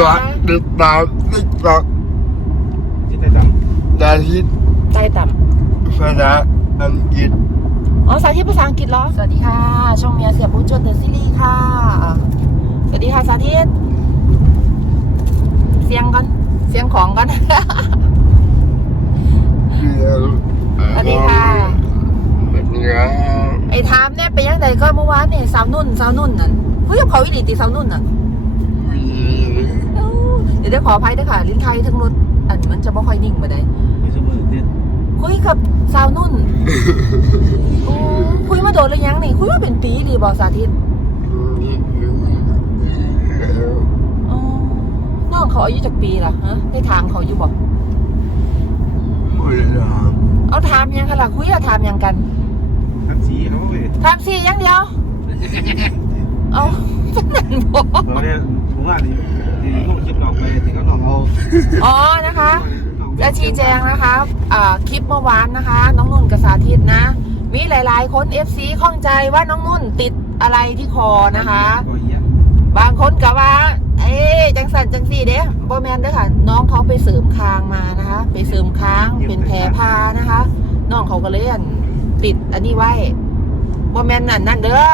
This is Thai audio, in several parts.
ฝากติดตามติ๊กต็อกที่ไปต่ดาทิตใต้ต่ภาษาอังกฤษำอ๋อสาธิตภาษาอังกฤษเหรอ สวัสดีค่ะ ช่องเมียเสียบูจวดเดอะซีรีส์ค่ะ สวัสดีค่ะสาธิต เสียงก่อน เสียงของก่อนสวัสดีค่ะสวัสดีครับไอ้ถามเนี่ยไปยังไงก็เมื่อวานเนี่ยสาวนุ่นสาวนุ่นนั่นเฮ้ยเขาอีหลีติสาวนุ่นน่ะ ดี๋ยวได้ขออภัยด้วยค่ะ ลิ้นไทยทั้งรถอันมันจะไม่ค่อยนิ่งมาได้ำมีเสมอเต้นคุยกับสาวนุ่นโอ้คุยมาโดนเลยยังนี่คุยมาเป็นปีดีบอกสาธิตนี่คือแล้วอ๋อน้องเขาอายุจากปีล่ะฮะได้ทางเขาอยู่บอกไม่ได้ทเอาถามยังค่ะล่ะคุยอะถามยังกันทักสีเขาไปถามสี่อยังเดียวเอา นั่นบอกเราเนี่ยผมว่านี่ที่ลูกคลิปออกไปที่เขาลองเอาอ๋อนะคะ จะชี้แจงนะคะอ่าคลิปเมื่อวานนะคะ น้องนุ่นกับสาธิตนะ มีหลาย ๆ คน FC ข้องใจว่าน้องนุ่นติดอะไรที่คอนะคะก็เหี้ยบางคนก็ว่า เอ๊ะจังสันจังสี่เด้บอแมนเด้อค่ะ น้องเขาไปเสริมคางมานะคะ ไปเสริมค้างเป็นแผลพานะคะ น้องเขาก็เลยอั่นติดอันนี้ไว้บอแมนนั่นนั่นเด้อ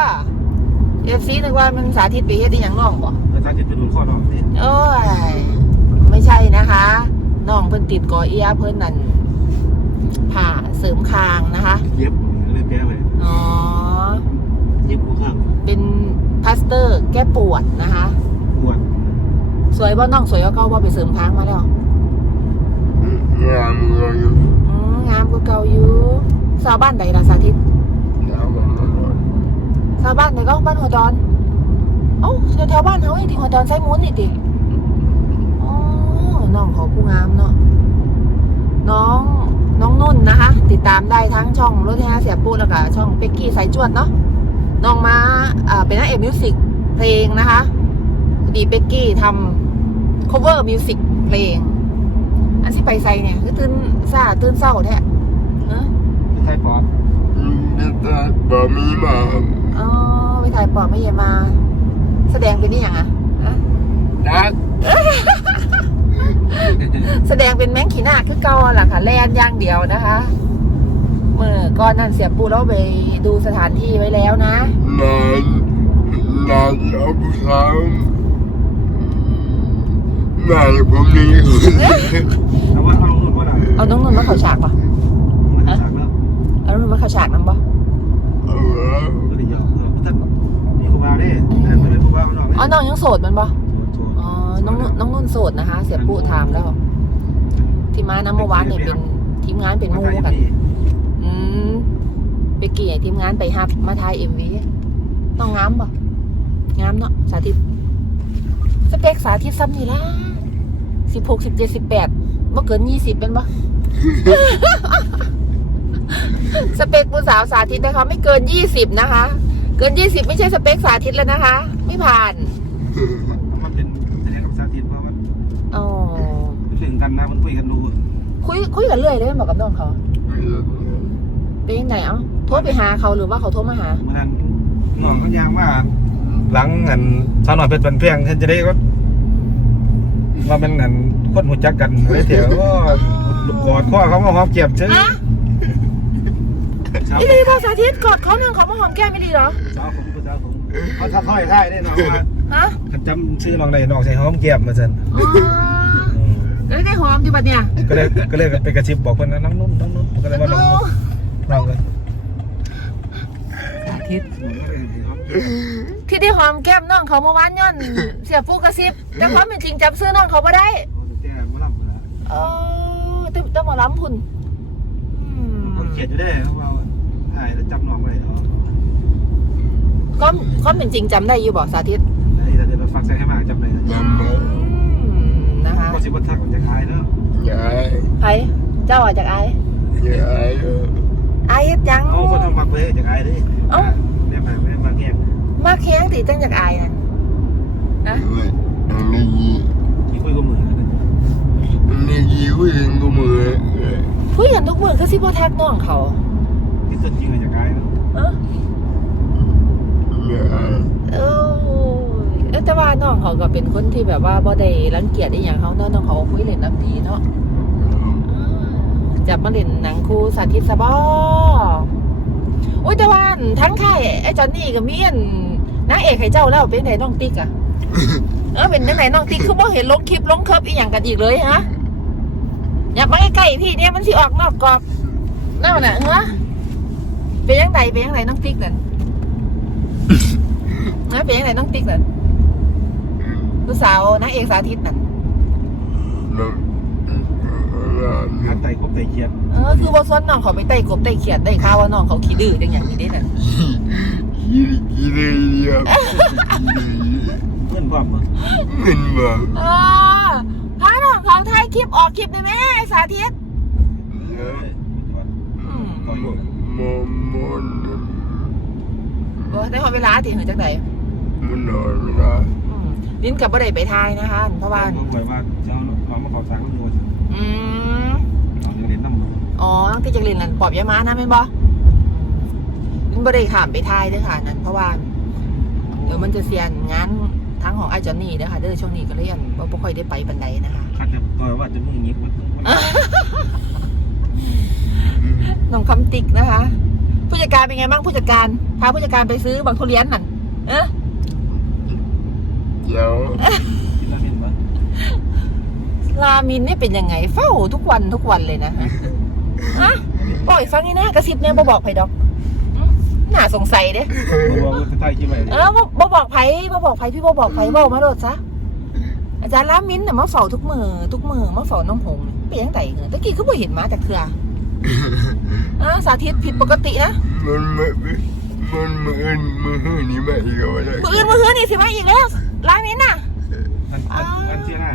FC นึกว่ามันสาธิตไปเฮ็ดอีหยังน้องบ่แต่ถ้าจะไปดูข้อน้องนี่เอ้ยไม่ใช่นะคะน้องเพิ่นติดกอเอียเพิ่นนั่นผ่าเสริมคางนะคะ เย็บเลยแก้ไปอ๋อ เย็บหัวข้างเป็นพลาสเตอร์แก้ปวดนะคะ ปวดสวยบ่น้องสวยก็เก่าบ่ไปเสริมคางมาแล้วำงามเงินอยู่อืมงามกว่าเก่าอยู่ชาวบ้านใดล่ะสาธิตน้ำมันร้อน ชาวบ้านใดก็บ้านหัวดอนเอ้าแถวๆบ้านเฮาอีกที่หัวดอนไซมุนนี่ติอ๋อน้องเขาผู้งามเนาะน้องน้องนุ่นนะคะ ติดตามได้ทั้งช่องรถแท้เสียปูแล้วก็ช่องเป็กกี้สายจวดเนาะน้องมาอ่าเป็นนักเอกมิวสิกเพลงนะคะพอดีเป็กกี้ทำ cover music เพลง อันที่ไปใส่เนี่ยคือตื่นซาตื่นเศร้าแท้ฮะไทยปอดดิตาบะมีมา อ๋อไปถ่ายปอบไม่เยมา แสดงเป็นนี่ยังอะฮะดักแสดงเป็นแมงขีหน้าคือเก่าล่ะค่ะแลนอย่างเดียวนะคะเมื่อก่อนนั่นเสียปูเราไปดูสถานที่ไว้แล้วนะนานนานเอาผู้สาวนายผมนี่แต่ว่าเอาหนุนว่าได้เอาน้องนนท์มาเข้าฉากปะมันฉากแล้วเอาน้องนนท์มาเข้าฉากนั่งปะเอา นี่ยแต่ไม่ได้ครูบามันออกอ๋อน้องยังโสดมันปะอ๋อ น้องนุ่นน้องนุ่นโสดนะคะ เสียปูถามแล้ว ที่มาน้ำเมื่อวานเนี่ยเป็นทีมงานเป็นหมูกัน อืมไปเกี่ยทีมงานไปฮับมาถ่ายเอ็มวีต้องงามปะงามเนาะสาธิตสเปคสาธิตซ้ำนี่ละสิบหกสิบเจ็ดสิบแปดบ่เกินยี่สิบเป็นปะ สเปคผู้สาวสาธิตนะคะ ไม่เกินยี่สิบนะคะ เกินยี่สิบไม่ใช่สเปคสาธิตแล้วนะคะ ไม่ผ่าน มันเป็นแสดงกับสาธิตว่ามันอ๋อเรื่องกันนะมันคุยกันดูคุยคุยกันเรื่อยเลยบอกกับน้องเขาเป็นยังไงเอ้าโทรไปหาเขาหรือว่าเขาโทรมาหาเมื่อนั้นน้องก็ยางว่า หลังอันสาวหน่อยเป็นเป็นเพียงฉันจะได้ก็ว่ามันอันคนหูจักกันเลยเถอะว่าลูกกอดข้อเขามาหอมเกียบเชื่อ ฮะอีลีพอสาธิตกอดเขาหนึ่งเขามาหอมแก้มไม่ดีเหรอ สาวผมสาวผมเขาทำห้อยท่ายได้น้องว่าฮะจำชื่อน้องได้น้องใส่หอมเกียบมาเซนอ๋อแล้วได้หอมอยู่บัดเนี่ยก็เลยก็เลยไปกระชิบบอกเพื่อนนะน้องนุ่นน้องนุ่นก็เลยว่าน้องนุ่นน้องเลยสาธิตที่ได้หอมแก้มน้องเขาเมื่อวานย้อน เสียฟูกระซิบแต่ความเป็นจริงจำซื้อน้องเขาไม่ได้เออต้องต้องมาล้ำพุ่นอืม เขาเขียนอยู่ได้เขาว่าถ่ายแล้วจำน้องไว้เนาะก็ก็เป็นจริงจำได้อยู่บอกสาธิตได้แต่เดี๋ยวเราฝากใส่ให้มากจำเลยจำได้อืมนะคะก็สิบวันทักจะขายเนาะยายไผเจ้าอาจากไอ้ยายเออไอ้เฮ็ดหยังเอาคนทำมักเลยจะขายดิเอ้าแม่มาแม่มาแง่มาเคียงตีจังจากไอ้นั่นนะ ด้วยอันนี้ ที่คุยกับมือ อันนี้ยิ้วเองก็มือ ผู้ หญิงทุกมือก็สิบ่แท็กน้องเขาที่ต้นจริงจะขายเนาะเออยายเออเออแต่แต่ว่าน้องเขาก็เป็นคนที่แบบว่าบ่ได้รังเกียจอีหยังเขาเนาะน้องเขาก็คุยเล่นน้ำดีเนาะอ่าจับมาเล่นหนังครูสาธิตซะบ่โอ้ยแต่ว่าอั่นทั้งค่ายไอ้จอนนี่กับมีอันนางเอกให้เจ้าแล้วเป็นไหนน้องติ๊กอะเออเป็นจังไหนน้องติ๊กคือบ่เห็นลงคลิปลงเคิร์ฟอีหยังกันอีกเลยฮะ อยากมาใกล้ๆพี่เนี่ยมันสิออกนอกกรอบนั่นน่ะเหรอเป็นยังไงเป็นยังไงน้องติ๊กนั่นนะเป็นยังไงน้องติ๊กนั่นลูกสาวนางเอกสาธิตนั่นน้ำร้านหักไตกบไตเขียดเออคือว่าซ้อนน้องเขาไปไต่กบไต่เขียดได้ข่าวว่าน้องเขาขี้ดื้อจังอย่างนี้เด้นั่นกินกินเลยอะเพื่อนพร้อมบ่มันแบบ ออกคลิปได้ไหมไอ้สาธิตเอออืมต่อยอยู่มอมอนเออได้พอเวลาถึงจังไดมันนอนละอืมลิ้นกับบ่ได้ไปทายนะคะเพราะว่าผมไว้ว่าเจ้าเรามาขอสร้างมันอยู่อืมเอาเรียนน้ำมันอ๋อน้องติ๊กจะเรียนนั่นปอบยามานะแม่นบ่ลิ้นบ่ได้ข้ามไปทายเด้อค่ะนั่นเพราะว่าเดี๋ยวมันจะเสียนงานทั้งของไอ้จอนนี่นะคะเด้อช่วงนี้ก็เลยยังบ่บ่ค่อยได้ไปปันใดนะคะคัด แบบต่อยว่าจะมึงยิบมันน้องคำติกนะคะ ผู้จัดการเป็นไงบ้างผู้จัดการ พาผู้จัดการไปซื้อบังทุเรียนนั่นเออเจ้ากินแล้วเห็นปะรามินนี่เป็นยังไง เฝ้าทุกวันทุกวันเลยนะฮะฮะปล่อยฟังนี่นะกระซิบเนี่ยบ่บอกไผดอกอืมน่าสงสัยเด้บัวก็ใต้คิดไว้เออบ่บ่บอกไผบ่บอกไผพี่บ่บอกไผเว้ามาโลดซะ อาจารย์รามินน่ะมาเฝ้าทุกมือทุกมือมาเฝ้าน้องหงส์เป็นยังไงเหรอตะกี้ก็บ่เห็นมาจากเทื่ออ่าสาธิตผิดปกตินะมันไม่มันมือมือนี่ไม่ก็ไม่ได้มืออื่นมือฮื้อนี่สิมาอีกแล้วรามินน่ะ อันอันเสียหน้า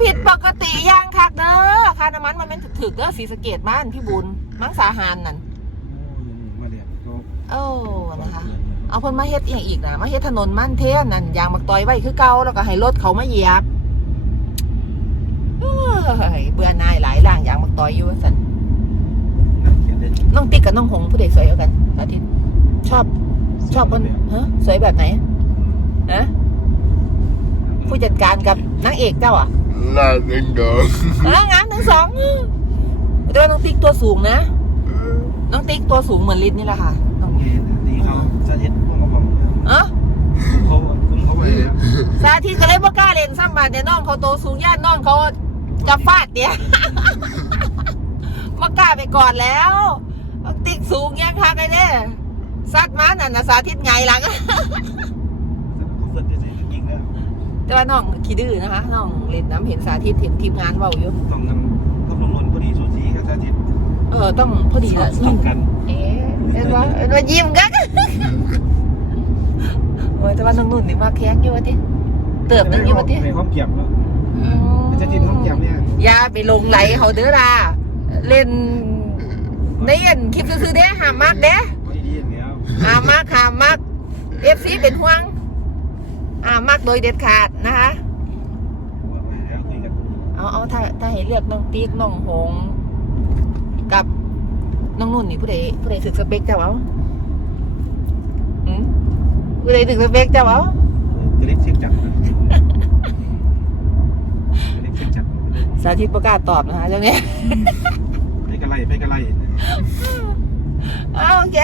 ผิดปกติย่างคักเด้อค่าน้ำมันมันเป็นถึกๆเด้อสีสะเกตบ้านพี่บุญมังสาหารนั่นมาเดี๋ยวโอ้นะคะ เอาเพิ่นมาเฮ็ดอหย่างอีกนะมาเฮ็ดถนนมั่นเทนนั่นยางมักตอยไว้คือเก่าแล้วก็ให้รถเขามาเหยียบ เอ้ยเบื่อหน่ายหลายล่างยางมักตอยอยู่ว่าซั่นเขียนได้น้องติ๊กกับน้องหงผู้ใดสวยกว่ากันอาทิตย์ชอบ ชอบคนฮะสวยแบบไหนฮะผู้จัดการกับนางเอกเจ้าอะลาดึงดองเอองามทั้งสองแต่ว่าน้องติ๊กตัวสูงนะน้องติ๊กตัวสูงเหมือนลินนี่แหละค่ะน้องนี่เขาจะเย็ดพวกเขาบอกเออเขาคุ้มเขาไว้แล้วสาธิตก็เลยบ่กล้าเล่นซ้ำบาดเดี๋ยวน้องเขาโตสูงย่านน้องเขา จะฟาดเดี๋ยวบ่กล้าไปก่อนแล้วน้องติ๊กสูงยังคักไอ้เนี่ยซัดมานั่นนะสาธิตไงหลังเขาเกิดได้สิยิงแล้วแต่ว่าน้องขี้ดื้อนะคะน้องเล่นน้ำเห็นสาธิตเห็นทีมงานเบาอยู่ต้องกันต้องลงนุ่นพอดีสูสีกับชาติเออต้องพอดีละสลับกันเอ๊ะเห็นว่าเห็นว่ายิ้มกันโอ้ยแต่ว่าน้องนุ่นนี่มาแข้งอยู่วะติเติบนึงอยู่วะติในห้องเก็บแล้ วชาติห้องเก็บเนี่ยอย่าไปลงไหลเขาเด้อล่ะเล่นในอันคลิปซื้อๆเด้ห้ามมากเด้ไม่ดีอย่างเดียวห้ามมากห้ามมากเอฟซีเป็นห่วงห้ามมากโดยเด็ดขาดนะคะแล้วคุยกันเอาเอาถ้าถ้าให้เลือกน้องติ๊กน้องหงกับน้องนุ่นนี่ผู้ใดผู้ใดถึกสเปคเจ้าเอาหืมผู้ใดถึกสเปคเจ้าเอาจะเล็กเช็คจับเล็กเช็คจับ สาธิตประกล้าศตอบนะคะเรื่องนี้ ไปกันไล่ไปกันไล่เอาโอเค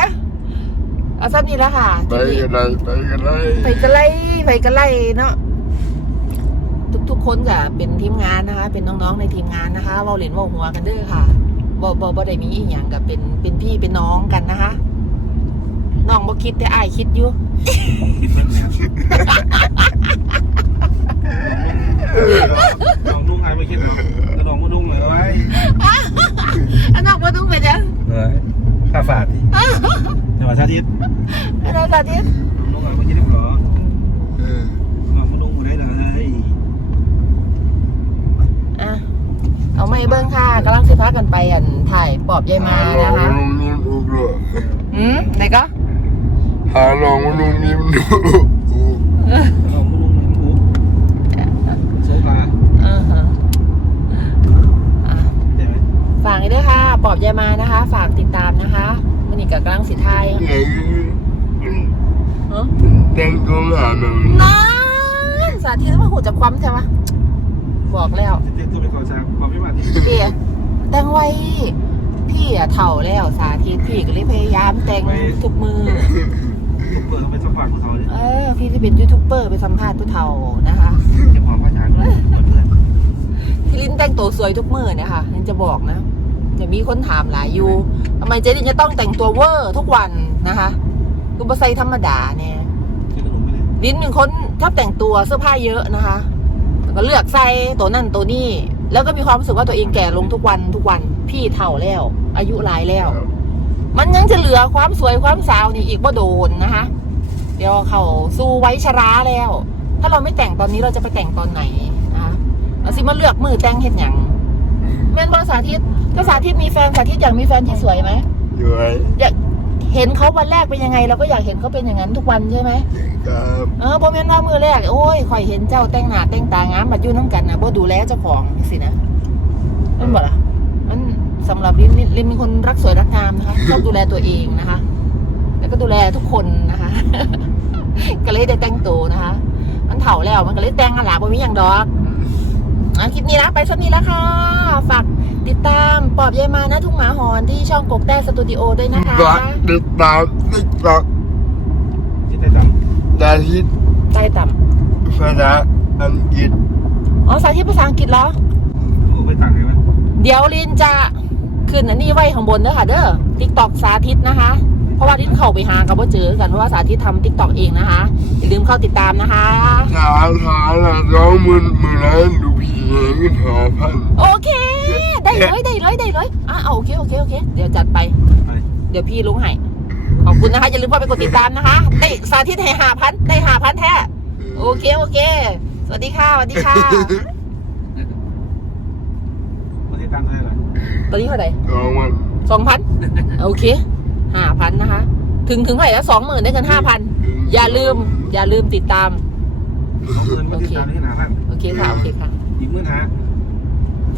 เอาซ้ำนี้แล้วค่ะไปกันไรไปกันไรไปกันไล่ไปกันไล่เนาะทุกทุกคนก็เป็นทีมงานนะคะ เป็นน้องๆในทีมงานนะคะเวาเหรียญว่าหัวกันเด้อค่ะบ่บ่บ่ได้มีอีหยังกับเป็นเป็นพี่เป็นน้องกันนะคะน้องบ่คิดแต่อ้ายคิดอยู่ ข้าฝาดดิจังหวัดชาติอันน้องสาธิตนุ่งหายไปคิดหรอมานุ่งมาได้เลยอะเอาไม่เบิ่งค่ะกำลังสิพากันไปอันถ่ายปอบยายมานะคะลงนุ่นอุกด้วยอืมไหนก็หาลองนุ่นนิ่มดู ลองนุ่งเหมือนกูโซฟา อ่าฮะอะ ได้ไหม ฝากให้ด้วยค่ะ ป อบยายมานะคะ ฝากติดตามนะคะมันนี่กับกำลังสิทายไหนเอ้อแต่งตัวหาหนังนานสาธิตว่าหูจะคว่ำใช่ไหมบอกแล้วเตรียมตัวไปก่อนจากความไม่มาที่เตี๋ยแต่งไว้พี่อะเถ่าแล้วสาธิตพี่ก็เลยพยายามแต่งทุกมือทุกเปิดไปสัมผัสของเขาเนี่ยเออพี่จะเป็นยูทูบเบอร์ไปสัมภาษณ์ผู้เฒ่านะคะเก็บของมาจากเพื่อนเพื่อนพี่ลินแต่งตัวสวยทุกมือเนี่ยค่ะยังจะบอกนะ เดี๋ยวมีคนถามหลายอยู่ทำไมเจลินจะต้องแต่งตัวเวอร์ทุกวันนะคะดูบะไซธรรมดาเนี่ยที่ขนมไปเลยลินเป็นคนชอบแต่งตัวเสื้อผ้าเยอะนะคะแล้วก็เลือกใส่ตัวนั่นตัวนี่แล้วก็มีความรู้สึกว่าตัวเองแก่ลงทุกวันทุกวันพี่เฒ่าแล้ว อายุหลายแล้ว มันยังจะเหลือความสวยความสาวนี่อีกบ่โดนนะคะ เดี๋ยวเขาสู้ไว้ชราแล้ว ถ้าเราไม่แต่งตอนนี้เราจะไปแต่งตอนไหนนะคะเอาสิมาเลือกมือแต่งเห็นอย่าง แม่นบอสาธิตถ้าสาธิตมีแฟนสาธิตอยากมีแฟนที่สวยไหมอยู่ไอ้อยากเห็นเขาวันแรกเป็นยังไงเราก็อยากเห็นเขาเป็นอย่างนั้นทุกวันใช่ไหมกับเออบ่แม่นว่ามือแรกโอ้ยข่อยเห็นเจ้าแต่งหน้าแต่งตางามบัดอยู่น้ำกันนะบ่ดูแลเจ้าของสินะมันบ่ล่ะมันสำหรับลินลินลินเป็นคนรักสวยรักงามนะคะชอบดูแลตัวเองนะคะ แล้วก็ดูแลทุกคนนะคะ ก็เลยได้แต่งตัวนะคะ มันเถ่าแล้วมันก็เลยแต่งกันหลาบ่มีอย่างดอก อะคลิปนี้นะไปสักนี้แล้วค่ะ ฝากติดตามปอบยายมานะทุ่งหมาหอนที่ช่องกกแต้สตูดิโอด้วยนะคะรักติดตามติ๊กต็อกที่ไต้ตังดาทิตใต้ต่ภาษาอังกฤษำอ๋อสาธิตภาษาอังกฤษเหรอรู้ไปตังไงวะเดี๋ยวลินจะขึ้นอันนี้ไว้ข้างบนเด้อค่ะเด้อทิกตอกสาธิตนะคะ เพราะว่าลินเข้าไปหากับว่าเจอกันเพราะว่าสาธิตทำทิกตอกเองนะคะอย่าลืมเข้าติดตามนะคะ สาขาละสองหมื่นหมื่นล้านดู ผีเงินหาพันโอเค ได้เลยได้เลยได้เลยอะเอาโอเคโอเคโอเค เดี๋ยวจัดไป เดี๋ยวพี่ลุงให้ ขอบคุณนะคะ อย่าลืมเข้าไปกดติดตามนะคะได้สาธิตให้หาพันได้หาพันแท้ โอเคโอเค สวัสดีค่ะสวัสดีค่ะ คนที่ตังเท่าไหร่ตอนนี้เท่าไหร่สองวันสองพันโอเคห้าพันนะคะ ถึงถึงเท่าไหร่แล้วสองหมื่นได้เงินห้าพันอย่าลืม อย่าลืมติดตาม สองหมื่นมาติดตามที่หนาพัน เคค่ะโอเคค่ะ อีกมื่นหา